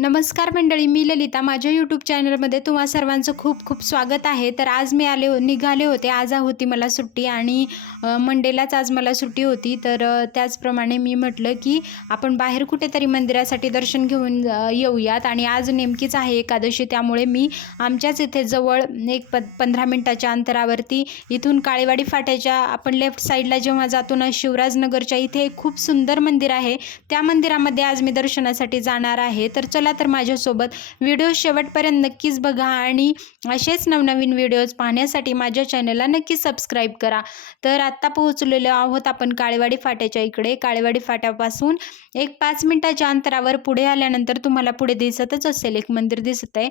नमस्कार मंडळी मी ललिता. माझ्या यूट्यूब चॅनलमध्ये तुम्हा सर्वांचं खूप खूप स्वागत आहे. तर आज मी आले हो निघाले होते. आज होती मला सुट्टी आणि मंडेलाच आज मला सुट्टी होती. तर त्याचप्रमाणे मी म्हटलं की आपण बाहेर कुठेतरी मंदिरासाठी दर्शन घेऊन येऊयात. आणि आज नेमकीच आहे एकादशी त्यामुळे मी आमच्याच इथे जवळ एक प पंधरा मिनटाच्या अंतरावरती इथून काळेवाडी फाट्याच्या आपण लेफ्ट साईडला जेव्हा जातो ना शिवराजनगरच्या इथे एक खूप सुंदर मंदिर आहे. त्या मंदिरामध्ये आज मी दर्शनासाठी जाणार आहे. तर चला तर माझ्यासोबत व्हिडिओ शेवटपर्यंत नक्कीच बघा आणि असेच नवनवीन व्हिडिओज पाहण्यासाठी माझ्या चॅनलला नक्की सबस्क्राईब करा. तर आत्ता पोहोचलेलो आहोत आपण काळेवाडी फाट्याच्या इकडे. काळेवाडी फाट्यापासून एक पाच मिनटाच्या अंतरावर पुढे आल्यानंतर तुम्हाला पुढे दिसतच असेल. एक मंदिर दिसत आहे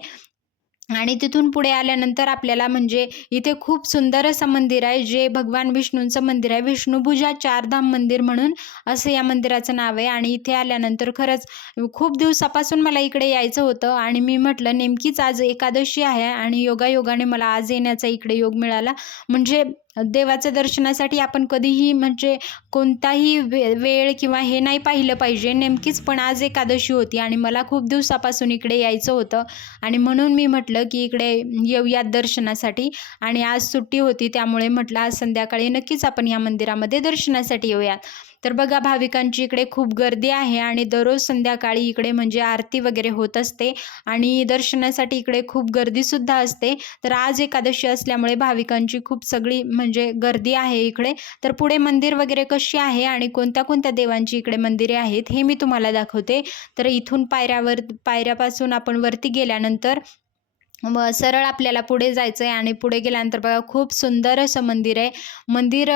आणि तिथून पुढे आल्यानंतर आपल्याला म्हणजे इथे खूप सुंदर असं मंदिर आहे जे भगवान विष्णूंचं मंदिर आहे. विष्णुभुजा चारधाम मंदिर म्हणून असं या मंदिराचं नाव आहे. आणि इथे आल्यानंतर खरंच खूप दिवसापासून मला इकडे यायचं होतं आणि मी म्हटलं नेमकीच आज एकादशी आहे आणि योगायोगाने मला आज येण्याचा इकडे योग मिळाला. म्हणजे देवाच्या दर्शनासाठी आपण कधीही म्हणजे कोणताही वे वेळ किंवा हे नाही पाहिलं पाहिजे. नेमकीच पण आज एकादशी होती आणि मला खूप दिवसापासून इकडे यायचं होतं. आणि म्हणून मी म्हटलं की इकडे येऊयात दर्शनासाठी. आणि आज सुट्टी होती त्यामुळे म्हटलं आज संध्याकाळी नक्कीच आपण या मंदिरामध्ये दर्शनासाठी येऊयात. तर बघा भाविकांची इकडे खूप गर्दी आहे आणि दररोज संध्याकाळी इकडे म्हणजे आरती वगैरे होत असते आणि दर्शनासाठी इकडे खूप गर्दीसुद्धा असते. तर आज एकादशी असल्यामुळे भाविकांची खूप सगळी म्हणजे गर्दी आहे इकडे. तर पुढे मंदिर वगैरे कशी आहे आणि कोणत्या कोणत्या देवांची इकडे मंदिरे आहेत हे मी तुम्हाला दाखवते. तर इथून पायऱ्यावर पायऱ्यापासून आपण वरती गेल्यानंतर मग सरळ आपल्याला पुढे जायचं आहे आणि पुढे गेल्यानंतर बघा खूप सुंदर असं मंदिर आहे. मंदिर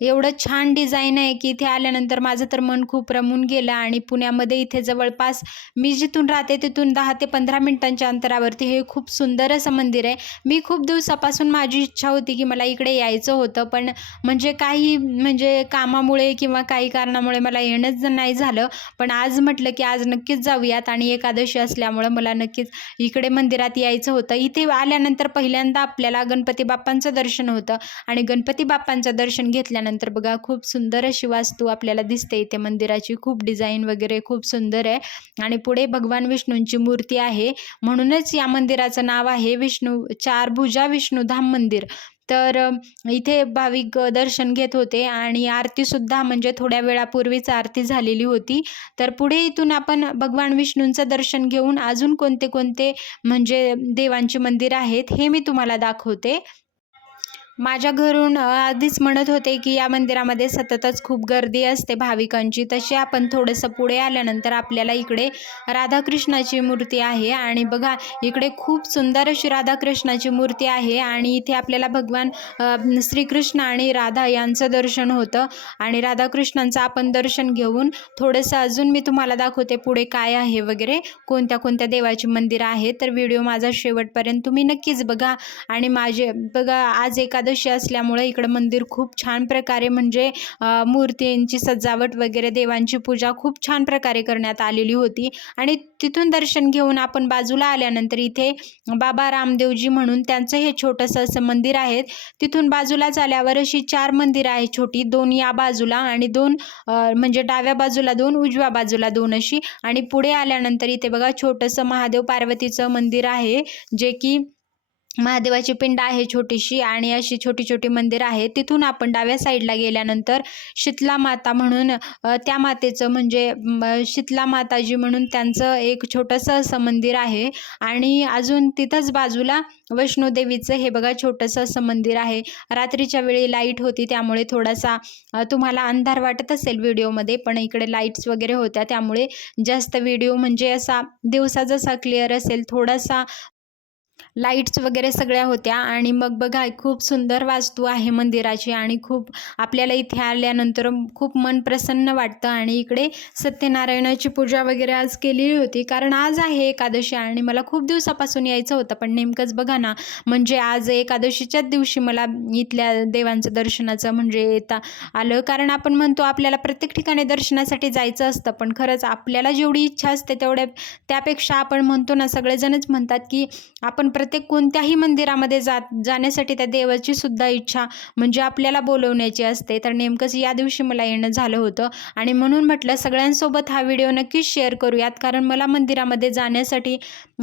एवढं छान डिझाईन आहे की इथे आल्यानंतर माझं तर मन खूप रमून गेलं आणि पुण्यामध्ये इथे जवळपास मी जिथून राहते तिथून दहा ते पंधरा मिनिटांच्या अंतरावरती हे खूप सुंदर असं मंदिर आहे. मी खूप दिवसापासून माझी इच्छा होती की मला इकडे यायचं होतं पण म्हणजे काही म्हणजे कामामुळे किंवा काही कारणामुळे मला येणंच नाही झालं. पण आज म्हटलं की आज नक्कीच जाऊयात आणि एकादशी असल्यामुळं मला नक्कीच इकडे मंदिरात यायचं होतं. इथे आल्यानंतर पहिल्यांदा आपल्याला गणपती बाप्पांचं दर्शन होतं आणि गणपती बाप्पांचं दर्शन घेतल्यानंतर बघा खूप सुंदर अशी वास्तू आपल्याला दिसते. इथे मंदिराची खूप डिझाईन वगैरे खूप सुंदर आहे. आणि पुढे भगवान विष्णूंची मूर्ती आहे. म्हणूनच या मंदिराचं नाव आहे विष्णू चारभुजा विष्णुधाम मंदिर. तर इथे भाविक दर्शन घेत होते आणि आरतीसुद्धा म्हणजे थोड्या वेळापूर्वीच आरती झालेली होती. तर पुढे इथून आपण भगवान विष्णूंचं दर्शन घेऊन अजून कोणते कोणते म्हणजे देवांची मंदिर आहेत हे मी तुम्हाला दाखवते. माझ्या घरून आधीच म्हणत होते की या मंदिरामध्ये सततच खूप गर्दी असते भाविकांची. तशी आपण थोडंसं पुढे आल्यानंतर आपल्याला इकडे राधाकृष्णाची मूर्ती आहे. आणि बघा इकडे खूप सुंदर अशी राधाकृष्णाची मूर्ती आहे. आणि इथे आपल्याला भगवान श्रीकृष्ण आणि राधा यांचं दर्शन होतं. आणि राधाकृष्णांचं आपण दर्शन घेऊन थोडंसं अजून मी तुम्हाला दाखवते पुढे काय आहे वगैरे कोणत्या कोणत्या देवाची मंदिरं आहेत. तर व्हिडिओ माझा शेवटपर्यंत तुम्ही नक्कीच बघा. आणि माझे बघा आज एकादशी असल्यामुळे इकडं मंदिर खूप छान प्रकारे म्हणजे मूर्तींची सजावट वगैरे देवांची पूजा खूप छान प्रकारे करण्यात आलेली होती. आणि तिथून दर्शन घेऊन आपण बाजूला आल्यानंतर इथे बाबा रामदेवजी म्हणून त्यांचं हे छोटंसं असं मंदिर आहे तिथून बाजूलाच आल्यावर अशी चार मंदिरं आहेत छोटी दोन या बाजूला आणि दोन म्हणजे डाव्या बाजूला दोन उजव्या बाजूला दोन अशी. आणि पुढे आल्यानंतर इथे बघा छोटंसं महादेव पार्वतीचं मंदिर आहे जे की महादेवाची पिंड आहे छोटीशी आणि अशी छोटी छोटी मंदिर आहे तिथून आपण डाव्या साईडला गेल्यानंतर शीतला माता म्हणून त्या मातेचं म्हणजे शीतला माताजी म्हणून त्यांचं एक छोटंसं असं मंदिर आहे. आणि अजून तिथंच बाजूला वैष्णोदेवीचं हे बघा छोटंसं असं मंदिर आहे. रात्रीच्या वेळी लाइट होती त्यामुळे थोडासा तुम्हाला अंधार वाटत असेल व्हिडिओमध्ये पण इकडे लाईट्स वगैरे होत्या त्यामुळे जास्त व्हिडिओ म्हणजे असा दिवसा जसा क्लिअर असेल थोडासा लाईट्स वगैरे सगळ्या होत्या. आणि मग बघा खूप सुंदर वास्तू आहे मंदिराची आणि खूप आपल्याला इथे आल्यानंतर खूप मन प्रसन्न वाटतं. आणि इकडे सत्यनारायणाची पूजा वगैरे आज केलेली होती. कारण आज आहे एकादशी आणि मला खूप दिवसापासून यायचं होतं. पण नेमकंच बघा ना म्हणजे आज एकादशीच्याच दिवशी मला इथल्या देवांचं दर्शनाचं म्हणजे येता आलं. कारण आपण म्हणतो आपल्याला प्रत्येक ठिकाणी दर्शनासाठी जायचं असतं. पण खरंच आपल्याला जेवढी इच्छा असते तेवढ्या त्यापेक्षा आपण म्हणतो ना सगळेजणच म्हणतात की आपण प्रत्येक कोणत्याही मंदिरामध्ये जात जाण्यासाठी त्या देवाची सुद्धा इच्छा म्हणजे आपल्याला बोलवण्याची असते. तर नेमकंच या दिवशी मला येणं झालं होतं आणि म्हणून म्हटलं सगळ्यांसोबत हा व्हिडिओ नक्कीच शेअर करूयात. कारण मला मंदिरामध्ये जाण्यासाठी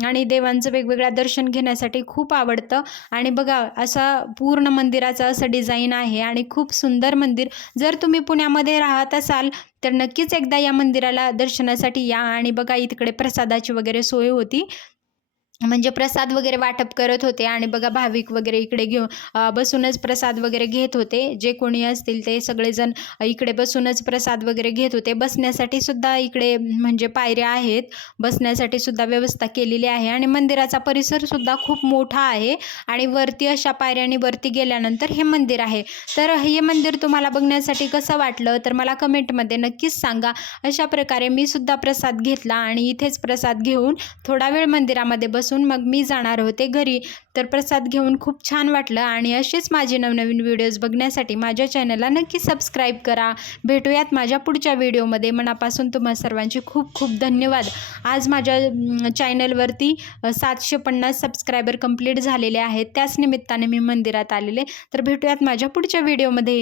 आणि देवांचं वेगवेगळ्या दर्शन घेण्यासाठी खूप आवडतं. आणि बघा असा पूर्ण मंदिराचं असं डिझाईन आहे आणि खूप सुंदर मंदिर. जर तुम्ही पुण्यामध्ये राहत असाल तर नक्कीच एकदा या मंदिराला दर्शनासाठी या. आणि बघा इकडे प्रसादाची वगैरे सोय होती. म्हणजे प्रसाद वगैरे वाटप करत होते आणि बघा भाविक वगैरे इकडे घेऊन बसूनच प्रसाद वगैरे घेत होते. जे कोणी असतील ते सगळेजण इकडे बसूनच प्रसाद वगैरे घेत होते. बसण्यासाठी सुद्धा इकडे म्हणजे पायऱ्या आहेत. बसण्यासाठी सुद्धा व्यवस्था केलेली आहे आणि मंदिराचा परिसर सुद्धा खूप मोठा आहे आणि वरती अशा पायऱ्याने वरती गेल्यानंतर हे मंदिर आहे. तर हे मंदिर तुम्हाला बघण्यासाठी कसं वाटलं? तर मला कमेंटमध्ये नक्कीच सांगा. अशा प्रकारे मी सुद्धा प्रसाद घेतला आणि इथेच प्रसाद घेऊन थोडा वेळ मंदिरामध्ये बस बसून मग मी जाणार होते घरी. तर प्रसाद घेऊन खूप छान वाटलं आणि असेच माझे नवनवीन व्हिडिओज बघण्यासाठी माझ्या चॅनलला नक्की सबस्क्राईब करा. भेटूयात माझ्या पुढच्या व्हिडिओमध्ये मनापासून तुम्हा सर्वांचे खूप खूप धन्यवाद. आज माझ्या चॅनलवरती सातशे पन्नास सबस्क्रायबर कंप्लीट झालेले आहेत. त्याच निमित्ताने मी मंदिरात आलेले. तर भेटूयात माझ्या पुढच्या व्हिडिओमध्ये